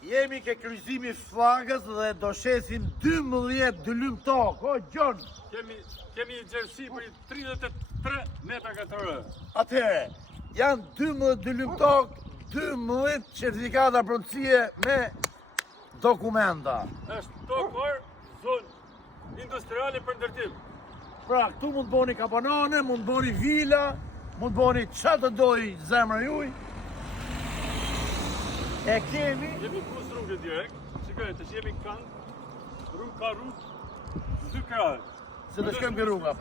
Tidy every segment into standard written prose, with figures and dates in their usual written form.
Jemi ke kryqëzimi Flagës dhe do shesim 12 dylym tokë, o Gjon. Kemi gjerësi për 33 metra katrorë. Atëhere, janë 12 dylym tokë, 12 certifikata pronësie me dokumenta. Është tokë zonë industriale për ndërtim. Pra, këtu mund boni kapanane, mund boni vila, mund boni çfarë të doj zemra juj. E kemi... Jemi kus rrugë direkt, shikoj, të jemi kanë, rrugë ka rrugë, 2 krahë. Se të shkem ke rruga,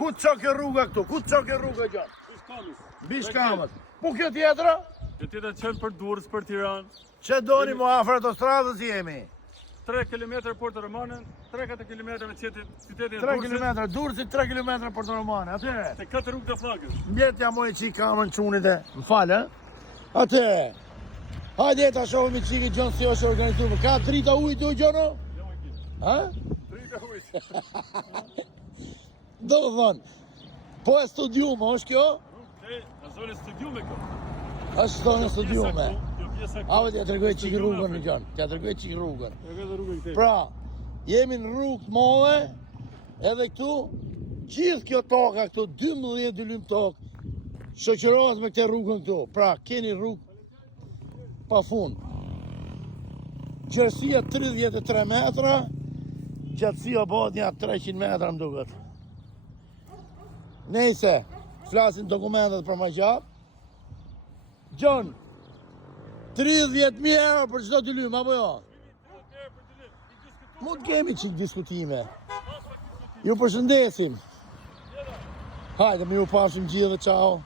ku të qo ke rruga këtu, ku të qo ke rruga Gjon? Bishkamës. Po kjo tjetra? Kjo tjetra qënë për Durrës, për Tiranë. Që doni mu afër autostradës jemi? 3 km Porto Romanën, 3-4 km me qytetin e 3 km Durrësit, 3 km Porto Romanën, atëre? Te 4 rrugë të Flagës. Mbjetja moj qi kamën qunit e, më falë, atëre? Hajde ta shohëm i qiki Gjon si është organizuar. Ka drita ujë tu Gjono? Jo, e ki. Ha? Drita ujë. Do të thonë, po e studiume, është kjo? Në zonë studiume kjo. është zonë studiume. Kjo pjesa Ave t'ja tërgoj qikë rrugën në Gjon, t'ja tërgoj qikë rrugën. E ka rrugën këtej. Pra, jemi në rrugë të mëdhe, edhe këtu, gjithë kjo toka këtu, 12 dylym tokë, shoqërohet me këtë rrugën këtu. Pra, keni rrugë pa fund. Gjerësia 33 metra, gjatësia bëhet një 300 metra më duket. Nejse, flasin dokumentet për më gjatë. Gjon, 30.000 euro për çdo dylym, apo jo? Mund kemi çik diskutime. Ju përshëndesim. Hajde, më ju pashim gjithë, ciao.